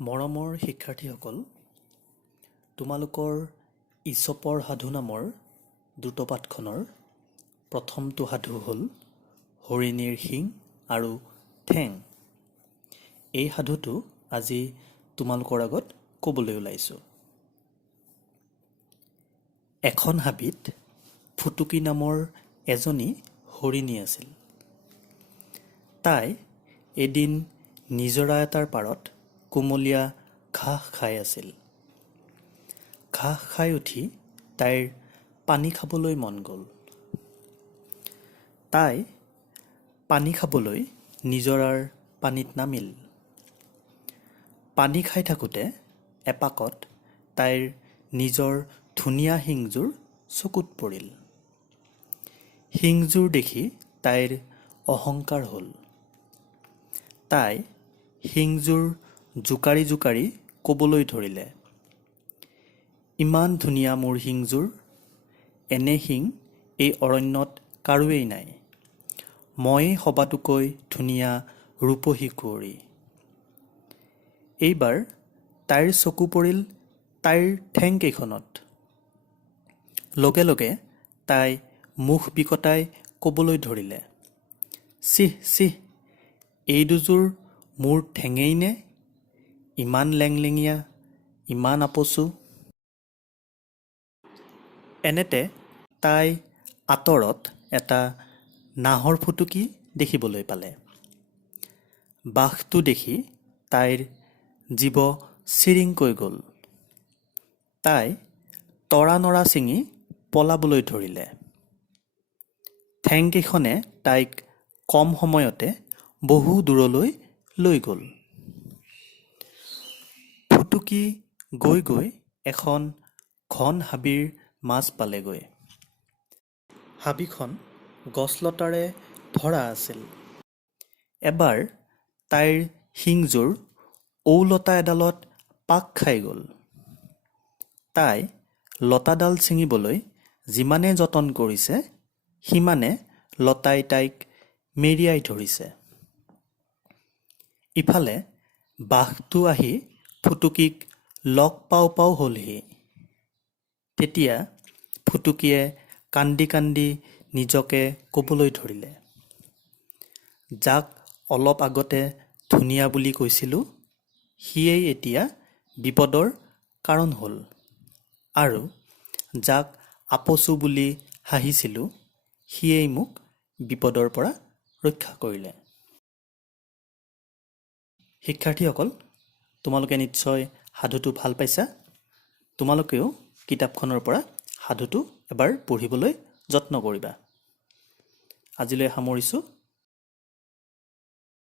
মৰমৰ শিক্ষাৰ্থীসকল, তোমালোকৰ ইছপৰ সাধু নামৰ দ্ৰুতপাঠখনৰ প্ৰথমটো সাধু হ'ল হৰিণীৰ শিং আৰু ঠেং। এই সাধুটো আজি তোমালোকৰ আগত ক'বলৈ ওলাইছোঁ। এখন হাবিত ফুটুকী নামৰ এজনী হৰিণী আছিল। তাই এদিন নিজৰা এটাৰ পাৰত কুমলীয়া ঘাঁহ খাই আছিল। ঘাঁহ খাই উঠি তাইৰ পানী খাবলৈ মন গ'ল। তাই পানী খাবলৈ নিজৰাৰ পানীত নামিল। পানী খাই থাকোঁতে এপাকত তাইৰ নিজৰ ধুনীয়া শিংযোৰ চকুত পৰিল। শিংযোৰ দেখি তাইৰ অহংকাৰ হ'ল। তাই শিংযোৰ জোকাৰি জোকাৰি ক'বলৈ ধৰিলে, ইমান ধুনীয়া মোৰ শিংযোৰ, এনে শিং এই অৰণ্যত কাৰোৱেই নাই। ময়েই সবাতোকৈ ধুনীয়া ৰূপহী কুঁৱৰী। এইবাৰ তাইৰ চকু পৰিল তাইৰ ঠেংকেইখনত। লগে লগে তাই মুখ বিকটাই ক'বলৈ ধৰিলে, চিহ চিহ, এই দুযোৰ মোৰ ঠেঙেই নে? ইমান লেংলেঙীয়া, ইমান আপচু। এনেতে তাই আঁতৰত এটা নাহৰ ফুটুকী দেখিবলৈ পালে। বাঘটো দেখি তাইৰ জীৱ চিৰিংকৈ গ'ল। তাই তৰা নৰা ছিঙি পলাবলৈ ধৰিলে। ঠেংকেইখনে তাইক কম সময়তে বহু দূৰলৈ লৈ গ'ল। ফুটুকী গৈ গৈ এখন ঘন হাবিৰ মাজ পালেগৈ। হাবিখন গছলতাৰে ভৰা আছিল। এবাৰ তাইৰ শিংযোৰ ঔলতা এডালত পাক খাই গ'ল। তাই লতাডাল ছিঙিবলৈ যিমানে যতন কৰিছে, সিমানে লতাই তাইক মেৰিয়াই ধৰিছে। ইফালে বাঘটো আহি ফুটুকীক লগ পাওঁ পাওঁ হ'লহি। তেতিয়া ফুটুকীয়ে কান্দি কান্দি নিজকে ক'বলৈ ধৰিলে, যাক অলপ আগতে ধুনীয়া বুলি কৈছিলোঁ, সিয়েই এতিয়া বিপদৰ কাৰণ হ'ল, আৰু যাক আপচু বুলি হাঁহিছিলোঁ, সিয়েই মোক বিপদৰ পৰা ৰক্ষা কৰিলে। শিক্ষাৰ্থীসকল, তোমালোকে নিশ্চয় সাধুটো ভাল পাইছা। তোমালোকেও কিতাপখনৰ পৰা সাধুটো এবাৰ পঢ়িবলৈ যত্ন কৰিবা। আজিলৈ সামৰিছোঁ।